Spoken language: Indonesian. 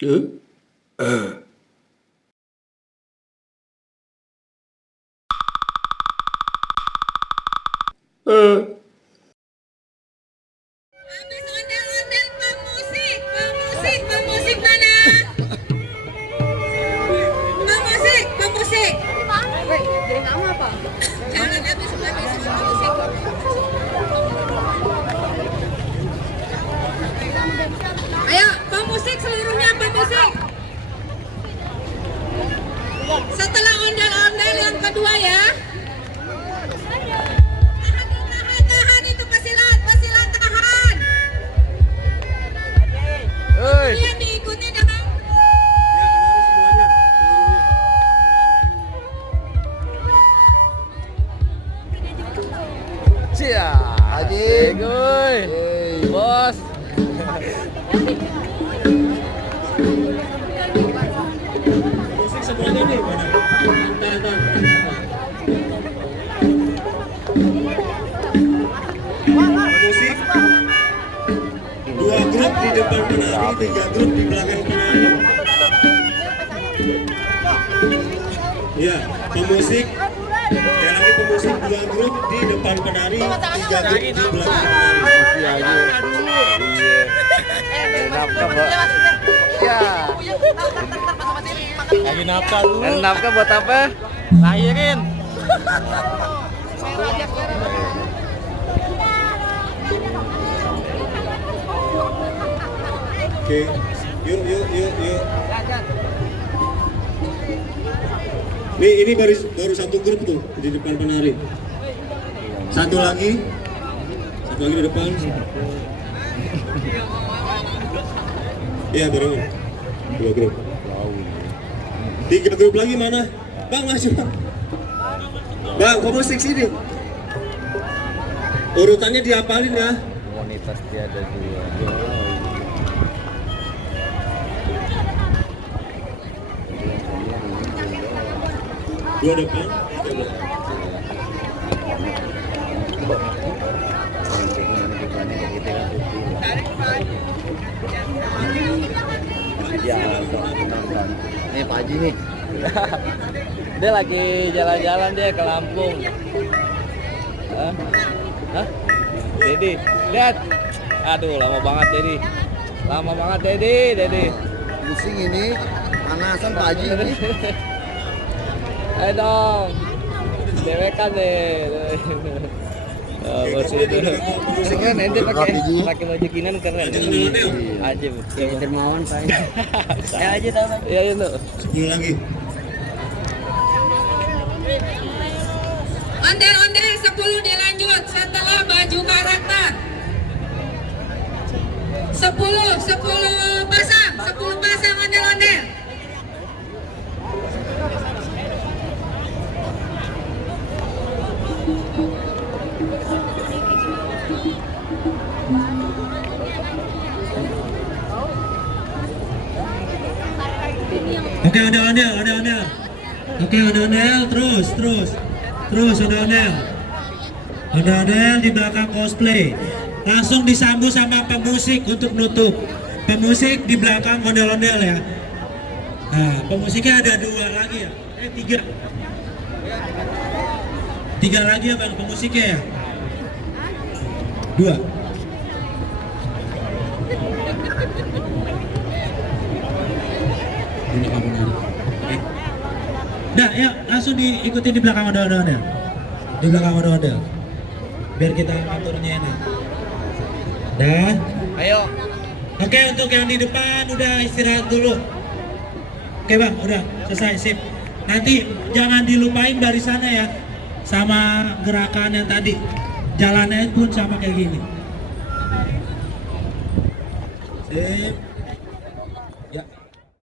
Eh? Eh. Eh. Habis ondel-ondel pemusik, pemusik, pemusik mana? Pemusik, pemusik. Jadi nama apa? Jangan habis pemusik. Ayo, pemusik seluruhnya pemusik. Setelah ondel-ondel yang kedua ya. Tahan itu pesilat tahan. Kalian diikuti dengan Cia, Haji, Guy, Bos. Musik semuanya nih. Musik. Dua grup di depan penari, tiga grup di belakang penari. Ya, pemusik. Sekali lagi pemusik dua grup di depan penari, tiga grup di belakang penari. Nafkah, Mbak. Ya. Lagi nafkah dulu. Dan nafkah buat apa? Lahirin. Oke, yuk. Nih, ini baru satu grup tuh di depan penari. Satu lagi di depan. Iya, baru dua grup. Tiga grup lagi mana? Bang, maju bang. Bang, pemusik sini. Urutannya diapalin ya. Komunitas tiada dua. Dua depan, tiga belakang. Ya, ini Pak Haji nih. Dia lagi jalan-jalan dia ke Lampung. Hah? Dedi, lihat. Aduh, lama banget Dedi. Lama banget Dedi. Pusing ini, panasan Pak Haji ini. Ayo dong. Dewekan deh. Bos itu. Keren nanti pakai baju kinan keren. Aja Dermawan Pak. aja tahu. Iya itu. 10 lagi. ondel-ondel 10 dilanjut setelah baju karakter. 10 pasang ondel-ondel. Oke, ondel-ondel. Oke, ondel-ondel, terus ondel-ondel. Ondel-ondel di belakang cosplay. Langsung disambut sama pemusik untuk nutup. Pemusik di belakang ondel-ondel ya. Nah, pemusiknya ada 2 lagi ya. 3. 3 lagi ya bang, pemusiknya ya. 2. Dah, ya langsung diikuti di belakang ondel-ondel. Di belakang ondel-ondel. Biar kita aturnya enak. Dah. Ayo. Oke, untuk yang di depan udah istirahat dulu. Oke bang, udah selesai, sip. Nanti jangan dilupain barisannya ya. Sama gerakan yang tadi. Jalannya pun sama kayak gini. Sip.